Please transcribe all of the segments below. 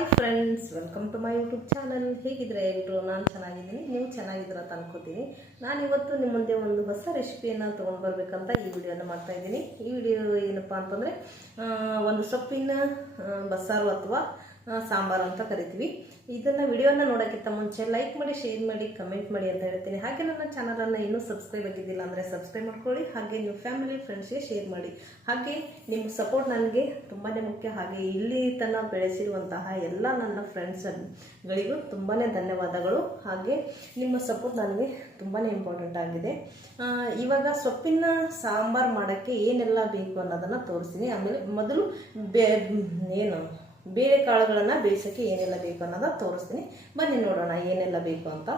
Hi friends, welcome to my YouTube channel. ಹೇಗಿದ್ರೆ ಎಲ್ಲರೂ? ನಾನು ಚೆನ್ನಾಗಿದ್ದೀನಿ, ನೀವು ಚೆನ್ನಾಗಿದ್ದೀರ ಅಂತ ಅನ್ಕೋತೀನಿ. ನಾನು ಇವತ್ತು ನಿಮ್ಮ ಮುಂದೆ ಒಂದು ಹೊಸ ರೆಸಿಪಿಯನ್ನು ತೊಗೊಂಡು ಬರಬೇಕಂತ ಈ ವಿಡಿಯೋನ ಮಾಡ್ತಾ ಇದ್ದೀನಿ. ಈ ವಿಡಿಯೋ ಏನಪ್ಪ ಅಂತಂದರೆ ಒಂದು ಸೊಪ್ಪಿನ ಬಸ್ಸಾರು ಅಥವಾ ಸಾಂಬಾರು ಅಂತ ಕರಿತೀವಿ. ಇದನ್ನು ವಿಡಿಯೋನ ನೋಡೋಕ್ಕಿಂತ ಮುಂಚೆ ಲೈಕ್ ಮಾಡಿ, ಶೇರ್ ಮಾಡಿ, ಕಮೆಂಟ್ ಮಾಡಿ ಅಂತ ಹೇಳ್ತೀನಿ. ಹಾಗೆ ನನ್ನ ಚಾನಲನ್ನು ಇನ್ನೂ ಸಬ್ಸ್ಕ್ರೈಬ್ ಆಗಿದ್ದಿಲ್ಲ ಅಂದರೆ ಸಬ್ಸ್ಕ್ರೈಬ್ ಮಾಡ್ಕೊಳ್ಳಿ. ಹಾಗೆ ನೀವು ಫ್ಯಾಮಿಲಿ ಫ್ರೆಂಡ್ಸ್ಗೆ ಶೇರ್ ಮಾಡಿ. ಹಾಗೆ ನಿಮ್ಮ ಸಪೋರ್ಟ್ ನನಗೆ ತುಂಬಾ ಮುಖ್ಯ. ಹಾಗೆ ಇಲ್ಲಿ ತನಕ ಬೆಳೆಸಿರುವಂತಹ ಎಲ್ಲ ನನ್ನ ಫ್ರೆಂಡ್ಸ್ಗಳಿಗೂ ತುಂಬಾ ಧನ್ಯವಾದಗಳು. ಹಾಗೆ ನಿಮ್ಮ ಸಪೋರ್ಟ್ ನನಗೆ ತುಂಬಾ ಇಂಪಾರ್ಟೆಂಟ್ ಆಗಿದೆ. ಇವಾಗ ಸೊಪ್ಪಿನ ಸಾಂಬಾರು ಮಾಡೋಕ್ಕೆ ಏನೆಲ್ಲ ಬೇಕು ಅನ್ನೋದನ್ನು ತೋರಿಸ್ತೀನಿ. ಆಮೇಲೆ ಮೊದಲು ಬೇಳೆ ಕಾಳುಗಳನ್ನು ಬೇಯಿಸೋಕ್ಕೆ ಏನೆಲ್ಲ ಬೇಕು ಅನ್ನೋದನ್ನು ತೋರಿಸ್ತೀನಿ. ಬನ್ನಿ ನೋಡೋಣ ಏನೆಲ್ಲ ಬೇಕು ಅಂತ.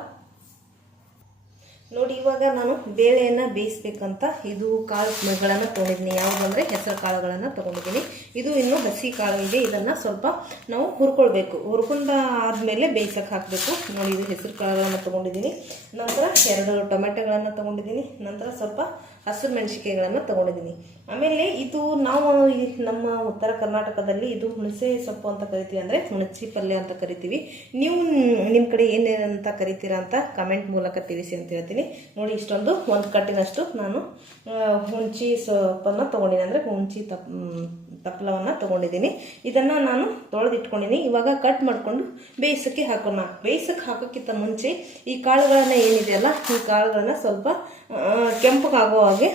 ನೋಡಿ, ಇವಾಗ ನಾನು ಬೇಳೆಯನ್ನು ಬೇಯಿಸ್ಬೇಕಂತ ಇದು ಕಾಳುಗಳನ್ನು ತೊಗೊಂಡಿದ್ದೀನಿ. ಯಾವುದಂದರೆ ಹೆಸರು ಕಾಳುಗಳನ್ನು ತೊಗೊಂಡಿದ್ದೀನಿ. ಇದು ಇನ್ನೂ ಹಸಿ ಕಾಳು ಇದೆ. ಇದನ್ನು ಸ್ವಲ್ಪ ನಾವು ಹುರ್ಕೊಳ್ಬೇಕು. ಹುರ್ಕೊಂಡ ಆದಮೇಲೆ ಬೇಯಿಸೋಕೆ ಹಾಕಬೇಕು. ನೋಡಿ, ಇದು ಹೆಸರು ಕಾಳುಗಳನ್ನು ತೊಗೊಂಡಿದ್ದೀನಿ. ನಂತರ 2 ಟೊಮೆಟೊಗಳನ್ನು ತೊಗೊಂಡಿದ್ದೀನಿ. ನಂತರ ಸ್ವಲ್ಪ ಹಸಿರು ಮೆಣಸಿಕಾಯಿಗಳನ್ನು ತೊಗೊಂಡಿದ್ದೀನಿ. ಆಮೇಲೆ ಇದು ನಾವು ನಮ್ಮ ಉತ್ತರ ಕರ್ನಾಟಕದಲ್ಲಿ ಇದು ಹುಣಸೆ ಸೊಪ್ಪು ಅಂತ ಕರಿತೀವಿ, ಅಂದರೆ ಹುಣಸೆ ಪಲ್ಯ ಅಂತ ಕರಿತೀವಿ. ನೀವು ನಿಮ್ಮ ಕಡೆ ಏನೇನಂತ ಕರಿತೀರಾ ಅಂತ ಕಮೆಂಟ್ ಮೂಲಕ ತಿಳಿಸಿ ಅಂತ ಹೇಳ್ತೀನಿ. ನೋಡಿ, ಇಷ್ಟೊಂದು 1 ಕಟ್ಟಿನಷ್ಟು ನಾನು ಹುಣಸೆ ಸೊಪ್ಪನ್ನು ತೊಗೊಂಡಿದ್ದೀನಿ, ಅಂದರೆ ಹುಣಸೆ ತಪ್ಪಲವನ್ನು ತೊಗೊಂಡಿದ್ದೀನಿ. ಇದನ್ನು ನಾನು ತೊಳೆದಿಟ್ಕೊಂಡಿದ್ದೀನಿ. ಇವಾಗ ಕಟ್ ಮಾಡಿಕೊಂಡು ಬೇಯಿಸೋಕ್ಕೆ ಹಾಕೋಣ. ಬೇಯಿಸೋಕ್ಕೆ ಹಾಕೋಕ್ಕಿಂತ ಮುಂಚೆ ಈ ಕಾಳುಗಳನ್ನು ಏನಿದೆಯಲ್ಲ, ಈ ಕಾಳುಗಳನ್ನು ಸ್ವಲ್ಪ ಕೆಂಪಗಾಗೋ ಹಾಗೆ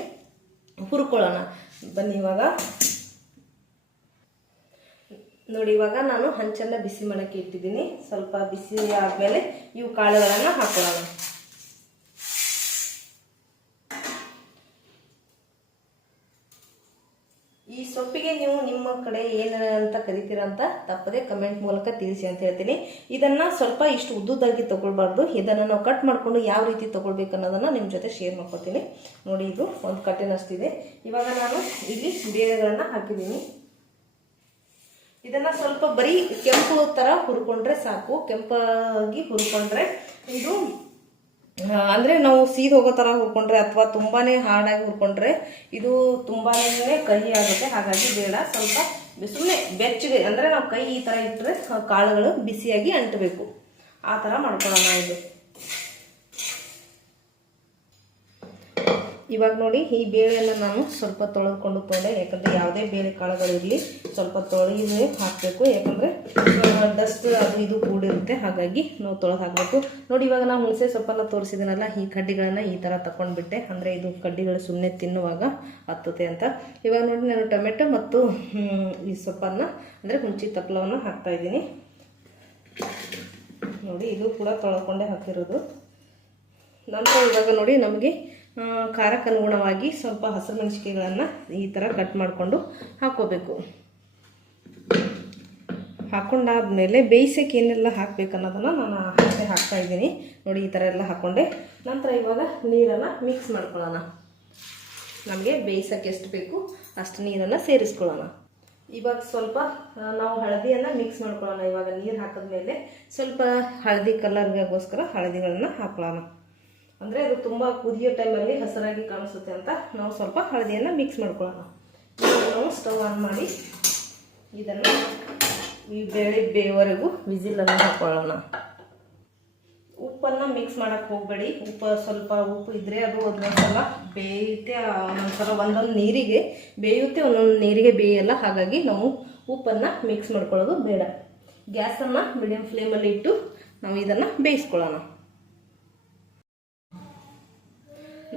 ಹುರ್ಕೊಳ್ಳೋಣ. ಬನ್ನಿ ಇವಾಗ ನೋಡಿ, ಇವಾಗ ನಾನು ಹಂಚನ್ನು ಬಿಸಿ ಮಾಡೋಕ್ಕೆ ಇಟ್ಟಿದ್ದೀನಿ. ಸ್ವಲ್ಪ ಬಿಸಿ ಆದಮೇಲೆ ಇವು ಕಾಳುಗಳನ್ನು ಹಾಕೊಳ್ಳೋಣ. ಈ ಸೊಪ್ಪಿಗೆ ನೀವು ನಿಮ್ಮ ಕಡೆ ಏನಂತ ಕರಿತೀರಾ ಅಂತ ತಪ್ಪದೆ ಕಮೆಂಟ್ ಮೂಲಕ ತಿಳಿಸಿ ಅಂತ ಹೇಳ್ತೀನಿ. ಇದನ್ನು ಸ್ವಲ್ಪ ಇಷ್ಟು ಉದ್ದುದಾಗಿ ತೊಗೊಳ್ಬಾರ್ದು. ಇದನ್ನು ನಾವು ಕಟ್ ಮಾಡಿಕೊಂಡು ಯಾವ ರೀತಿ ತೊಗೊಳ್ಬೇಕು ಅನ್ನೋದನ್ನು ನಿಮ್ಮ ಜೊತೆ ಶೇರ್ ಮಾಡ್ಕೊತೀನಿ. ನೋಡಿ, ಇದು 1 ಕಟ್ಟಿನಷ್ಟಿದೆ. ಇವಾಗ ನಾನು ಇಲ್ಲಿ ಬೇಳೆಗಳನ್ನು ಹಾಕಿದ್ದೀನಿ. ಇದನ್ನು ಸ್ವಲ್ಪ ಬರೀ ಕೆಂಪು ಥರ ಹುರ್ಕೊಂಡ್ರೆ ಸಾಕು. ಕೆಂಪಾಗಿ ಹುರ್ಕೊಂಡ್ರೆ ಇದು ಅಂದರೆ ನಾವು ಸೀದ್ ಹೋಗೋ ಥರ ಹುರ್ಕೊಂಡ್ರೆ ಅಥವಾ ತುಂಬಾ ಹಾರ್ಡಾಗಿ ಹುರ್ಕೊಂಡ್ರೆ ಇದು ತುಂಬಾ ಕಹಿ ಆಗುತ್ತೆ. ಹಾಗಾಗಿ ಬೇಡ, ಸ್ವಲ್ಪ ಸುಮ್ಮನೆ ಬೆಚ್ಚಗೆ, ಅಂದರೆ ನಾವು ಕೈ ಈ ಥರ ಇಟ್ಟರೆ ಕಾಳುಗಳು ಬಿಸಿಯಾಗಿ ಅಂಟಬೇಕು. ಆ ಥರ ಮಾಡ್ಕೊಳ್ಳೋಣ. ಇದು ಇವಾಗ ನೋಡಿ, ಈ ಬೇಳೆಯನ್ನು ನಾನು ಸ್ವಲ್ಪ ತೊಳೆದುಕೊಂಡು ತೊಗೊಂಡೆ. ಯಾಕಂದರೆ ಯಾವುದೇ ಬೇಳೆ ಕಾಳುಗಳಿರಲಿ ಸ್ವಲ್ಪ ತೊಳೆದು ಹಾಕಬೇಕು. ಯಾಕಂದರೆ ಡಸ್ಟ್ ಅದು ಇದು ಕೂಡಿರುತ್ತೆ. ಹಾಗಾಗಿ ನಾವು ತೊಳೆದು ಹಾಕಬೇಕು. ನೋಡಿ, ಇವಾಗ ನಾನು ಹುಣಸೆ ಸೊಪ್ಪನ್ನು ತೋರಿಸಿದ್ದೀನಲ್ಲ, ಈ ಕಡ್ಡಿಗಳನ್ನು ಈ ಥರ ತಗೊಂಡ್ಬಿಟ್ಟೆ. ಅಂದರೆ ಇದು ಕಡ್ಡಿಗಳು ಸುಮ್ಮನೆ ತಿನ್ನುವಾಗ ಹತ್ತುತ್ತೆ ಅಂತ. ಇವಾಗ ನೋಡಿ, ನಾನು ಟೊಮೆಟೊ ಮತ್ತು ಈ ಸೊಪ್ಪನ್ನು, ಅಂದರೆ ಹುಣಸೆ ತಪ್ಪಲವನ್ನು ಹಾಕ್ತಾಯಿದ್ದೀನಿ. ನೋಡಿ, ಇದು ಕೂಡ ತೊಳ್ಕೊಂಡೇ ಹಾಕಿರೋದು. ನಂತರ ಇವಾಗ ನೋಡಿ, ನಮಗೆ ಖಾರಕ್ಕೆ ಅನುಗುಣವಾಗಿ ಸ್ವಲ್ಪ ಹಸಿರು ಮೆಣಸಿಕಾಯಿಗಳನ್ನು ಈ ಥರ ಕಟ್ ಮಾಡಿಕೊಂಡು ಹಾಕ್ಕೋಬೇಕು. ಹಾಕ್ಕೊಂಡಾದ್ಮೇಲೆ ಬೇಯಿಸೋಕೆ ಏನೆಲ್ಲ ಹಾಕಬೇಕು ಅನ್ನೋದನ್ನು ನಾನು ಹಾಕ್ತಾಯಿದ್ದೀನಿ. ನೋಡಿ, ಈ ಥರ ಎಲ್ಲ ಹಾಕ್ಕೊಂಡೆ. ನಂತರ ಇವಾಗ ನೀರನ್ನು ಮಿಕ್ಸ್ ಮಾಡ್ಕೊಳ್ಳೋಣ. ನಮಗೆ ಬೇಯಿಸೋಕೆ ಎಷ್ಟು ಬೇಕು ಅಷ್ಟು ನೀರನ್ನು ಸೇರಿಸ್ಕೊಳ್ಳೋಣ. ಇವಾಗ ಸ್ವಲ್ಪ ನಾವು ಹಳದಿಯನ್ನು ಮಿಕ್ಸ್ ಮಾಡ್ಕೊಳ್ಳೋಣ. ಇವಾಗ ನೀರು ಹಾಕಿದ್ಮೇಲೆ ಸ್ವಲ್ಪ ಹಳದಿ ಕಲರ್ಗೋಸ್ಕರ ಹಳದಿಗಳನ್ನು ಹಾಕೊಳ್ಳೋಣ. ಅಂದರೆ ಅದು ತುಂಬ ಕುದಿಯೋ ಟೈಮಲ್ಲಿ ಹಸಿರಾಗಿ ಕಾಣಿಸುತ್ತೆ ಅಂತ ನಾವು ಸ್ವಲ್ಪ ಹಳದಿಯನ್ನು ಮಿಕ್ಸ್ ಮಾಡ್ಕೊಳ್ಳೋಣ. ನಾವು ಸ್ಟವ್ ಆನ್ ಮಾಡಿ ಇದನ್ನು ಈ ಬೇಳೆ ಬೇಯವರೆಗೂ ವಿಸಿಲನ್ನು ಹಾಕೊಳ್ಳೋಣ. ಉಪ್ಪನ್ನು ಮಿಕ್ಸ್ ಮಾಡೋಕ್ಕೆ ಹೋಗಬೇಡಿ. ಸ್ವಲ್ಪ ಉಪ್ಪು ಇದ್ದರೆ ಅದು ಒಂದೊಂದ್ಸಲ ಬೇಯುತ್ತೆ, ಒಂದೊಂದು ನೀರಿಗೆ ಬೇಯುತ್ತೆ, ಒಂದೊಂದು ನೀರಿಗೆ ಬೇಯಲ್ಲ. ಹಾಗಾಗಿ ನಾವು ಉಪ್ಪನ್ನು ಮಿಕ್ಸ್ ಮಾಡ್ಕೊಳ್ಳೋದು ಬೇಡ. ಗ್ಯಾಸನ್ನು ಮೀಡಿಯಮ್ ಫ್ಲೇಮಲ್ಲಿ ಇಟ್ಟು ನಾವು ಇದನ್ನು ಬೇಯಿಸ್ಕೊಳ್ಳೋಣ.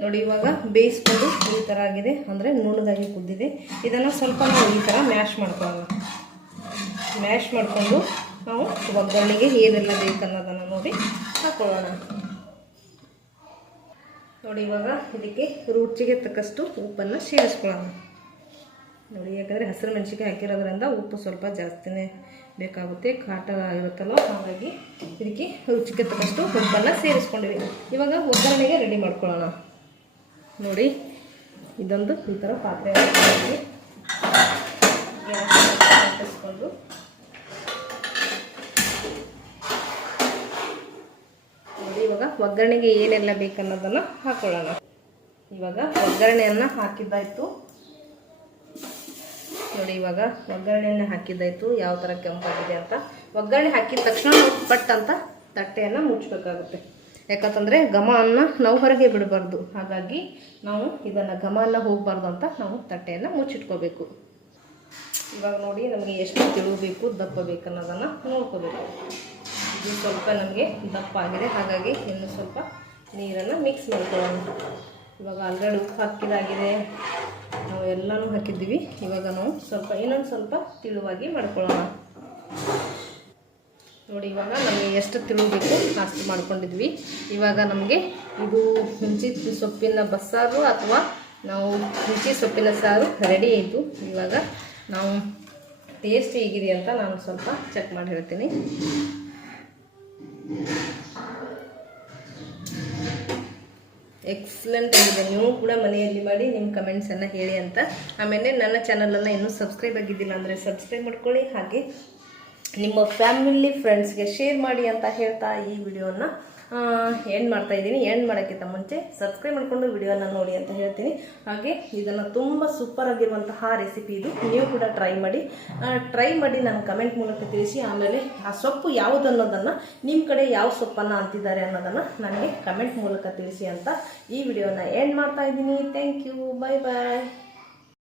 ನೋಡಿ, ಇವಾಗ ಬೇಯಿಸ್ಕೊಂಡು ಈ ಥರ ಆಗಿದೆ, ಅಂದರೆ ನುಣ್ಣಗಾಗಿ ಕುದ್ದಿದೆ. ಇದನ್ನು ಸ್ವಲ್ಪ ನಾವು ಈ ಥರ ಮ್ಯಾಶ್ ಮಾಡ್ಕೊಳ್ಳೋಣ. ಮ್ಯಾಶ್ ಮಾಡಿಕೊಂಡು ನಾವು ಒಗ್ಗರಣೆಗೆ ಏನೆಲ್ಲ ಬೇಕು ಅನ್ನೋದನ್ನು ನೋಡಿ ಹಾಕ್ಕೊಳ್ಳೋಣ. ನೋಡಿ, ಇವಾಗ ಇದಕ್ಕೆ ರುಚಿಗೆ ತಕ್ಕಷ್ಟು ಉಪ್ಪನ್ನು ಸೇರಿಸ್ಕೊಳ್ಳೋಣ. ನೋಡಿ, ಯಾಕಂದರೆ ಹಸಿರು ಮೆಣಸಿನಕಾಯಿ ಹಾಕಿರೋದ್ರಿಂದ ಉಪ್ಪು ಸ್ವಲ್ಪ ಜಾಸ್ತಿನೇ ಬೇಕಾಗುತ್ತೆ, ಖಾಟ ಇರುತ್ತಲ್ಲ. ಹಾಗಾಗಿ ಇದಕ್ಕೆ ರುಚಿಗೆ ತಕ್ಕಷ್ಟು ಉಪ್ಪನ್ನು ಸೇರಿಸ್ಕೊಂಡಿವಿ. ಇವಾಗ ಒಗ್ಗರಣೆಗೆ ರೆಡಿ ಮಾಡ್ಕೊಳ್ಳೋಣ. ನೋಡಿ, ಇದೊಂದು ಈ ಥರ ಪಾತ್ರೆ ಹಾಕಿ ಹಾಕಿಸ್ಕೊಂಡು ನೋಡಿ, ಇವಾಗ ಒಗ್ಗರಣೆಗೆ ಏನೆಲ್ಲ ಬೇಕನ್ನೋದನ್ನು ಹಾಕೊಳ್ಳೋಣ. ಇವಾಗ ಒಗ್ಗರಣೆಯನ್ನು ಹಾಕಿದ್ದಾಯಿತು. ನೋಡಿ ಇವಾಗ ಒಗ್ಗರಣೆಯನ್ನು ಹಾಕಿದ್ದಾಯಿತು, ಯಾವ ಥರ ಕೆಂಪಾಗಿದೆ ಅಂತ. ಒಗ್ಗರಣೆ ಹಾಕಿದ ತಕ್ಷಣ ಪಟ್ ಅಂತ ತಟ್ಟೆಯನ್ನು ಮುಚ್ಚಬೇಕಾಗುತ್ತೆ. ಯಾಕಂತಂದರೆ ಘಮವನ್ನು ನಾವು ಹೊರಗೆ ಬಿಡಬಾರ್ದು. ಹಾಗಾಗಿ ನಾವು ಇದನ್ನು ಘಮವನ್ನು ಹೋಗಬಾರ್ದು ಅಂತ ನಾವು ತಟ್ಟೆಯನ್ನು ಮುಚ್ಚಿಟ್ಕೋಬೇಕು. ಇವಾಗ ನೋಡಿ ನಮಗೆ ಎಷ್ಟು ತೆಳು ಬೇಕು, ದಪ್ಪ ಬೇಕು ಅನ್ನೋದನ್ನು ನೋಡ್ಕೋಬೇಕು. ಇದು ಸ್ವಲ್ಪ ನಮಗೆ ದಪ್ಪ ಆಗಿದೆ, ಹಾಗಾಗಿ ಇನ್ನು ಸ್ವಲ್ಪ ನೀರನ್ನು ಮಿಕ್ಸ್ ಮಾಡ್ಕೊಳ್ಳೋಣ. ಇವಾಗ ಆಲ್ರೆಡಿ ಉಪ್ಪು ಹಾಕಿದಾಗಿದೆ, ನಾವು ಎಲ್ಲನೂ ಹಾಕಿದ್ದೀವಿ. ಇವಾಗ ನಾವು ಇನ್ನೊಂದು ಸ್ವಲ್ಪ ತಿಳುವಾಗಿ ಮಾಡ್ಕೊಳ್ಳೋಣ. ನೋಡಿ ಇವಾಗ ನಮಗೆ ಎಷ್ಟು ತಿಳು ಬೇಕು ಅಷ್ಟು ಮಾಡ್ಕೊಂಡಿದ್ವಿ. ಇವಾಗ ನಮಗೆ ಇದು ಹುಂಚಿ ಸೊಪ್ಪಿನ ಬಸ್ಸಾರು ಅಥವಾ ನಾವು ಹುಂಚಿ ಸೊಪ್ಪಿನ ಸಾರು ರೆಡಿ ಆಯಿತು. ಇವಾಗ ನಾವು ಟೇಸ್ಟ್ ಹೇಗಿದೆ ಅಂತ ನಾನು ಸ್ವಲ್ಪ ಚೆಕ್ ಮಾಡಿ ಹೇಳ್ತೀನಿ. ಎಕ್ಸಲೆಂಟ್ ಆಗಿದೆ. ನೀವು ಕೂಡ ಮನೆಯಲ್ಲಿ ಮಾಡಿ ನಿಮ್ಮ ಕಮೆಂಟ್ಸನ್ನು ಹೇಳಿ ಅಂತ. ಆಮೇಲೆ ನನ್ನ ಚಾನಲನ್ನು ಇನ್ನೂ ಸಬ್ಸ್ಕ್ರೈಬ್ ಆಗಿದ್ದಿಲ್ಲ ಅಂದರೆ ಸಬ್ಸ್ಕ್ರೈಬ್ ಮಾಡ್ಕೊಳ್ಳಿ. ಹಾಗೆ ನಿಮ್ಮ ಫ್ಯಾಮಿಲಿ ಫ್ರೆಂಡ್ಸ್ಗೆ ಶೇರ್ ಮಾಡಿ ಅಂತ ಹೇಳ್ತಾ ಈ ವಿಡಿಯೋನ ಎಂಡ್ ಮಾಡ್ತಾಯಿದ್ದೀನಿ. ಎಂಡ್ ಮಾಡೋಕ್ಕಿಂತ ಮುಂಚೆ ಸಬ್ಸ್ಕ್ರೈಬ್ ಮಾಡಿಕೊಂಡು ವಿಡಿಯೋನ ನೋಡಿ ಅಂತ ಹೇಳ್ತೀನಿ. ಹಾಗೆ ಇದನ್ನು ತುಂಬ ಸೂಪರ್ ಆಗಿರುವಂತಹ ರೆಸಿಪಿ ಇದು. ನೀವು ಕೂಡ ಟ್ರೈ ಮಾಡಿ ನನ್ನ ಕಮೆಂಟ್ ಮೂಲಕ ತಿಳಿಸಿ. ಆಮೇಲೆ ಆ ಸೊಪ್ಪು ಯಾವುದು ಅನ್ನೋದನ್ನು ನಿಮ್ಮ ಕಡೆ ಯಾವ ಸೊಪ್ಪನ್ನು ಅಂತಿದ್ದಾರೆ ಅನ್ನೋದನ್ನು ನನಗೆ ಕಮೆಂಟ್ ಮೂಲಕ ತಿಳಿಸಿ ಅಂತ ಈ ವಿಡಿಯೋನ ಎಂಡ್ ಮಾಡ್ತಾಯಿದ್ದೀನಿ. Thank you. Bye bye.